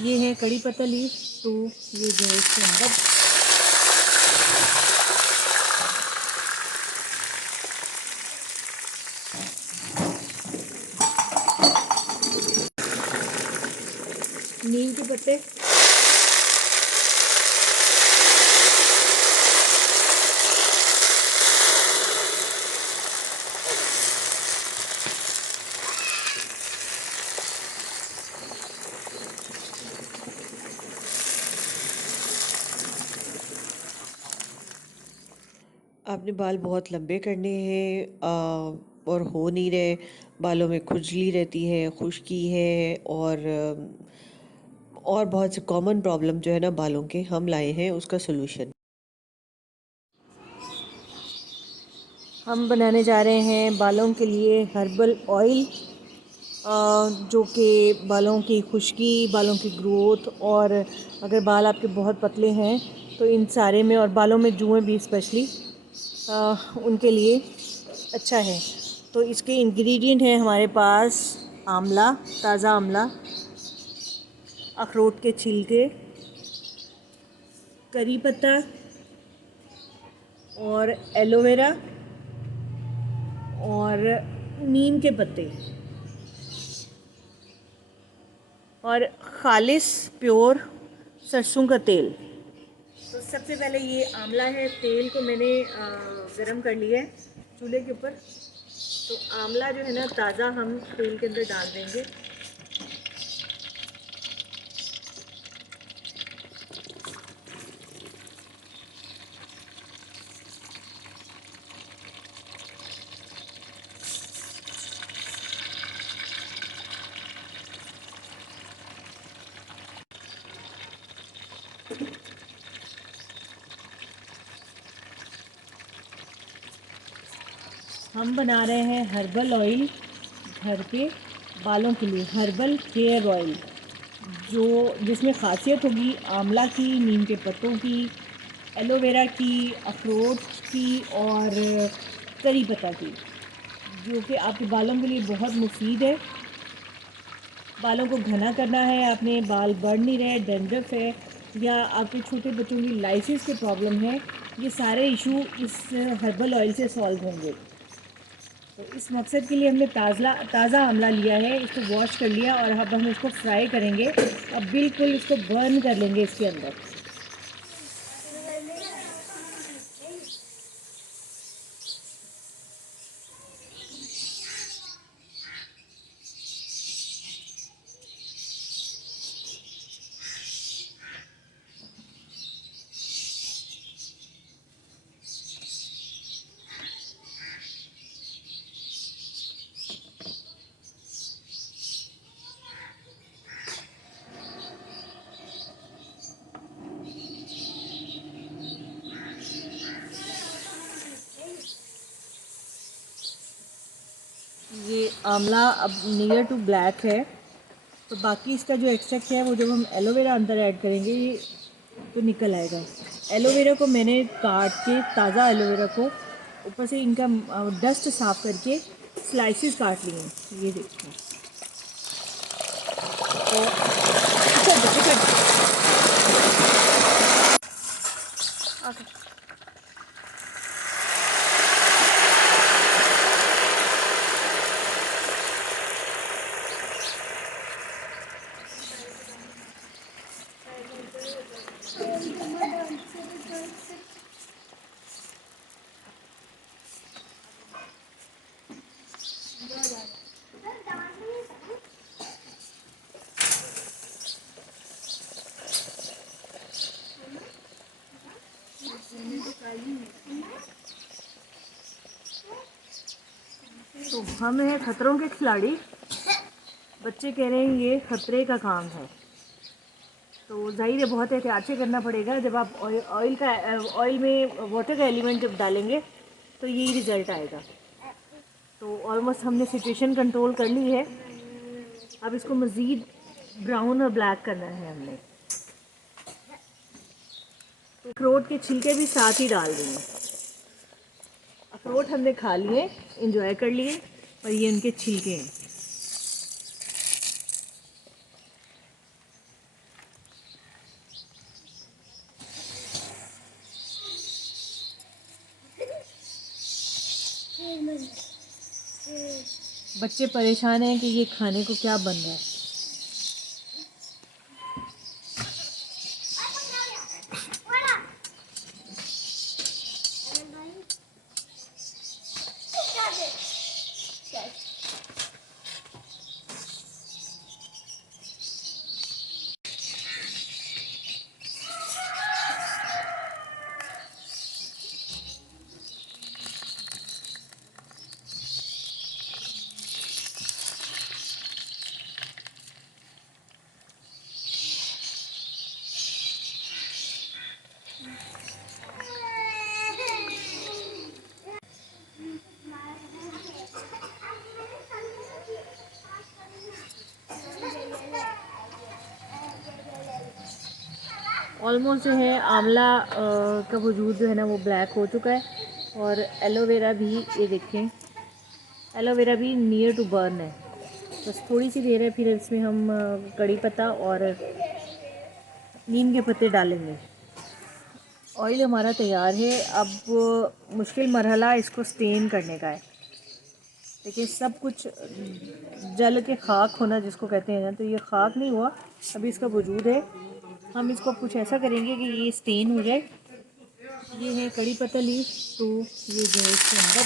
ये है कड़ी पत्ता लीफ। तो ये जो है इसके अंदर नीम के पत्ते, आपने बाल बहुत लंबे करने हैं और हो नहीं रहे, बालों में खुजली रहती है, खुश्की है और बहुत से कॉमन प्रॉब्लम जो है ना बालों के, हम लाए हैं उसका सोल्यूशन। हम बनाने जा रहे हैं बालों के लिए हर्बल ऑयल, जो कि बालों की खुश्की, बालों की ग्रोथ, और अगर बाल आपके बहुत पतले हैं तो इन सारे में, और बालों में जुएँ भी स्पेशली, उनके लिए अच्छा है। तो इसके इंग्रेडिएंट हैं हमारे पास आंवला, ताज़ा आंवला, अखरोट के छिलके, करी पत्ता और एलोवेरा और नीम के पत्ते और खालिस प्योर सरसों का तेल। तो सबसे पहले ये आंवला है, तेल को मैंने गरम कर लिया है चूल्हे के ऊपर। तो आंवला जो है ना ताज़ा हम तेल के अंदर डाल देंगे। हम बना रहे हैं हर्बल ऑयल घर पे बालों के लिए, हर्बल हेयर ऑयल, जो जिसमें ख़ासियत होगी आंवला की, नीम के पत्तों की, एलोवेरा की, अखरोट की और करी पत्ता की, जो कि आपके बालों के लिए बहुत मुफीद है। बालों को घना करना है आपने, बाल बढ़ नहीं रहे, डैंड्रफ है, या आपके छोटे बच्चों की लाइसिस के प्रॉब्लम है, ये सारे इशू इस हर्बल ऑयल से सॉल्व होंगे। तो इस मकसद के लिए हमने ताज़ा आंवला लिया है, इसको वॉश कर लिया और अब हम इसको फ्राई करेंगे। अब बिल्कुल इसको बर्न कर लेंगे इसके अंदर। ये आंवला अब नियर टू ब्लैक है, तो बाकी इसका जो एक्सट्रैक्ट है वो जब हम एलोवेरा अंदर ऐड करेंगे ये तो निकल आएगा। एलोवेरा को मैंने काट के, ताज़ा एलोवेरा को ऊपर से इनका डस्ट साफ़ करके स्लाइसिस काट लिए हैं, ये देखिए। तो तो हम हैं खतरों के खिलाड़ी, बच्चे कह रहे हैं ये खतरे का काम है, तो जाहिर है बहुत एहतियात से करना पड़ेगा। जब आप ऑयल में वाटर का एलिमेंट जब डालेंगे तो यही रिज़ल्ट आएगा। तो ऑलमोस्ट हमने सिचुएशन कंट्रोल कर ली है, अब इसको मज़ीद ब्राउन और ब्लैक करना है हमने। तो अखरोट के छिलके भी साथ ही डाल देंगे। अखरोट हमने खा लिए, इंजॉय कर लिए, और ये उनके छिलके हैं। बच्चे परेशान हैं कि ये खाने को क्या बन रहा है। ऑलमोस्ट जो है आंवला का वजूद जो है ना वो ब्लैक हो चुका है, और एलोवेरा भी, ये देखें, एलोवेरा भी नियर टू बर्न है। बस थोड़ी सी देर है, फिर इसमें हम कड़ी पत्ता और नीम के पत्ते डालेंगे। ऑयल हमारा तैयार है। अब मुश्किल मरहला इसको स्टेन करने का है। देखिए सब कुछ जल के खाक होना जिसको कहते हैं ना, तो ये खाक नहीं हुआ, अभी इसका वजूद है। हम इसको कुछ ऐसा करेंगे कि ये स्टेन हो जाए। ये है कड़ी पत्ता लीफ, तो ये जो है इसके अंदर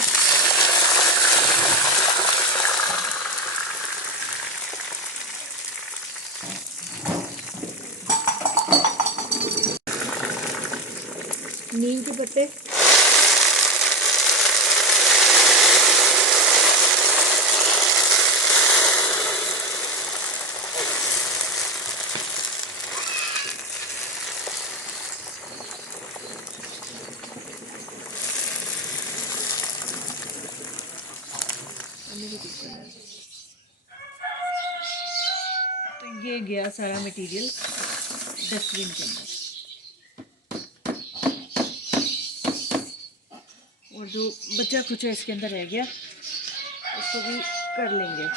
नीम के पत्ते, तो ये गया सारा मटेरियल डस्टबिन के अंदर। और जो बचा कुछ इसके अंदर रह गया उसको भी कर लेंगे।